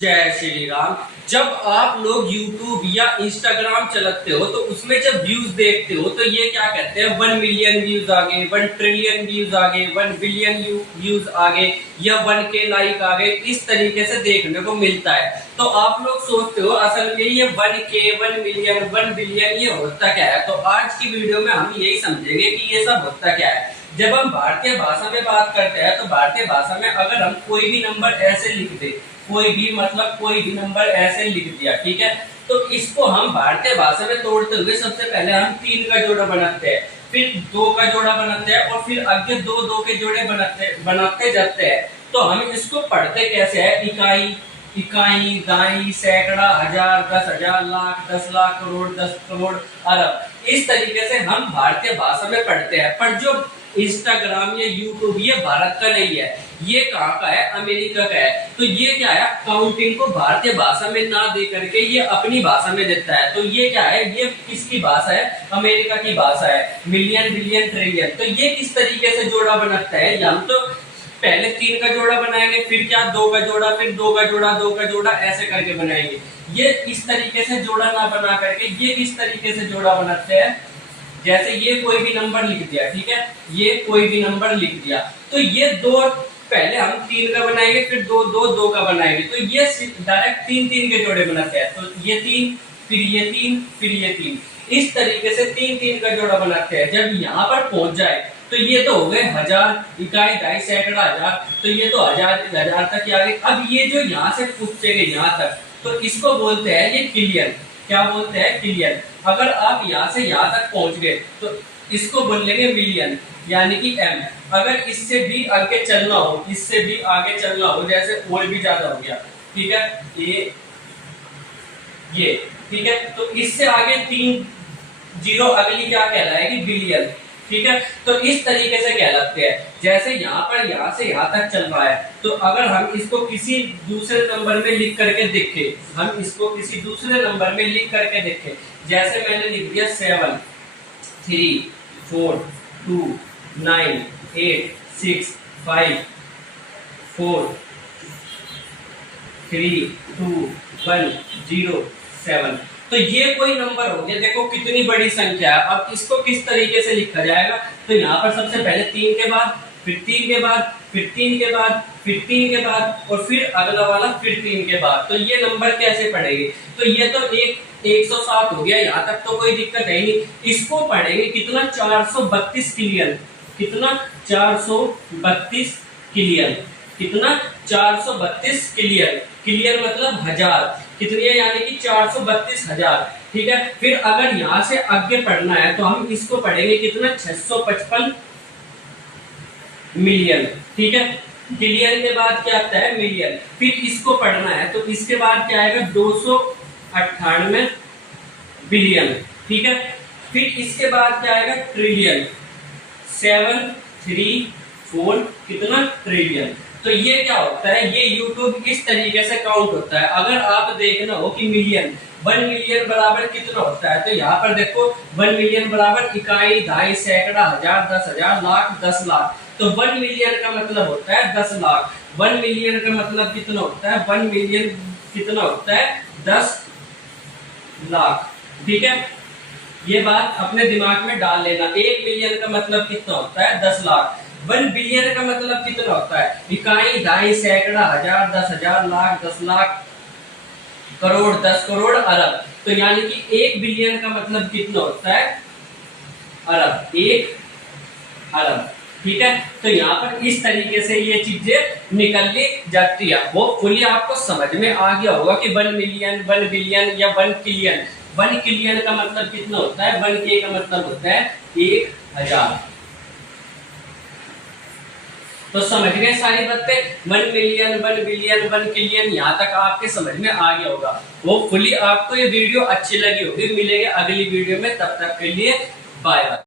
जय श्री राम। जब आप लोग YouTube या Instagram चलाते हो तो उसमें जब व्यूज देखते हो तो ये क्या कहते हैं 1 मिलियन व्यूज आ गए, 1 ट्रिलियन व्यूज आ गए, 1 बिलियन व्यूज आ गए या 1K लाइक आ गए। इस तरीके से देखने को मिलता है। तो आप लोग सोचते हो असल में ये 1K 1 मिलियन 1 बिलियन ये होता क्या है। तो आज की वीडियो में हम यही समझेंगे कि ये सब होता क्या है। जब हम भारतीय भाषा में बात करते हैं तो भारतीय भाषा में अगर हम कोई भी नंबर ऐसे लिख दे, कोई भी नंबर ऐसे लिख दिया, ठीक है, तो इसको हम भारतीय भाषा में तोड़ते हुए सबसे पहले हम 3 का जोड़ा बनाते हैं, फिर 2 का जोड़ा बनाते हैं और फिर आगे 2 के जोड़े बनाते जाते हैं। तो हम इसको पढ़ते कैसे है, इकाई, दाई, सैकड़ा, हजार, 10,000, लाख, 10 लाख, करोड़, 10 करोड़, अरब। इस तरीके से हम भारतीय भाषा में पढ़ते हैं। पर जो इंस्टाग्राम या यूट्यूब ये भारत का नहीं है, ये कहाँ का है, अमेरिका का है। तो ये क्या है, काउंटिंग को भारतीय भाषा में ना दे करके ये अपनी भाषा में देता है। तो ये क्या है, ये किसकी भाषा है, अमेरिका की भाषा है। Million, billion, trillion. तो ये किस तरीके से जोड़ा बनाता है, हम तो पहले 3 का जोड़ा बनाएंगे, फिर क्या 2 का जोड़ा, फिर 2 का जोड़ा, 2 का जोड़ा, ऐसे करके बनाएंगे। ये इस तरीके से जोड़ा ना बना करके ये किस तरीके से जोड़ा बनाते हैं, जैसे ये कोई भी नंबर लिख दिया, ठीक है, ये कोई भी नंबर लिख दिया, तो ये 2 पहले हम 3 का बनाएंगे, फिर 2 का बनाएंगे। तो ये डायरेक्ट 3 के जोड़े बनाते हैं। तो ये 3, फिर ये 3, फिर ये 3, इस तरीके से 3 का जोड़ा बनाते हैं। जब यहाँ पर पहुंच जाए तो ये तो हो गए हजार, इकाई, दाई, सैकड़ा, हजार। तो ये तो हजार तक आ गए। अब ये जो यहाँ से पूछेंगे यहाँ तक, तो इसको बोलते हैं ये किलियन। क्या बोलते हैं, किलियन। अगर आप यहाँ से यहाँ तक पहुंच गए तो इसको बोल लेंगे मिलियन, यानी कि M। अगर इससे भी आगे चलना हो, इससे भी आगे चलना हो, जैसे और भी ज्यादा हो गया, ठीक है, ये ठीक है, तो इससे आगे 3 जीरो अगली क्या कहलाएगी, बिलियन, ठीक है। तो इस तरीके से कहलाते हैं। जैसे यहाँ पर यहाँ से यहाँ तक चल रहा है, तो अगर हम इसको किसी दूसरे नंबर में लिख करके देखें, हम इसको किसी दूसरे नंबर में लिख करके देखें, जैसे मैंने लिख दिया 7 3 4 2 9 8 6 5 4 3 2 1 0 7। तो ये कोई नंबर हो गया। देखो कितनी बड़ी संख्या है। अब इसको किस तरीके से लिखा जाएगा, तो यहाँ पर सबसे पहले 3 के बाद, फिर 3 के बाद, फिर 3 के बाद, फिर 3 के बाद और फिर अगला वाला फिर 3 के बाद। तो ये नंबर कैसे पढ़ेंगे, तो ये तो 107 हो गया, यहाँ तक तो कोई दिक्कत है नहीं। इसको पढ़ेंगे कितना, 432 किलियन। कितना, 432 किलियन। कितना, 432 किलियन। किलियन मतलब हजार, कितनी है, यानी कि 432,000, ठीक है। फिर अगर यहाँ से आगे पढ़ना है तो हम इसको पढ़ेंगे कितना, 655 मिलियन, ठीक है। किलियन के बाद क्या आता है, मिलियन। फिर इसको पढ़ना है तो इसके बाद क्या आएगा, 298 बिलियन, ठीक है। फिर इसके बाद क्या आएगा, ट्रिलियन, 734 कितना, ट्रिलियन। तो ये क्या होता है, ये YouTube इस तरीके से काउंट होता है। अगर आप देखना हो कि मिलियन, 1 मिलियन बराबर कितना होता है, तो यहाँ पर देखो 1 मिलियन बराबर इकाई, दाई, सैकड़ा, हजार, 10,000, लाख, 10 लाख। तो 1 मिलियन का मतलब होता है 10 लाख। 1 मिलियन का मतलब कितना होता है, 1 मिलियन कितना होता है, 10 लाख, ठीक है। ये बात अपने दिमाग में डाल लेना। 1 मिलियन का मतलब कितना होता है, 10 लाख। 1 बिलियन का मतलब कितना होता है, इकाई, दाई, सैकड़ा, हजार, 10,000, लाख, 10 लाख, करोड़, 10 करोड़, अरब। तो यानी कि 1 बिलियन का मतलब कितना होता है, अरब, 1 अरब, ठीक है। तो यहाँ पर इस तरीके से ये चीजें निकल ली जाती है। वो फुली आपको समझ में आ गया होगा कि 1 मिलियन, 1 बिलियन या 1 किलियन। 1 किलियन का मतलब कितना होता है, 1K का मतलब होता है 1000। तो समझ गए सारी बातें। 1 मिलियन, 1 बिलियन, 1 किलियन, यहाँ तक आपके समझ में आ गया होगा। वो फुली आपको ये वीडियो अच्छी लगी होगी। मिलेंगे अगली वीडियो में, तब तक के लिए बाय बाय।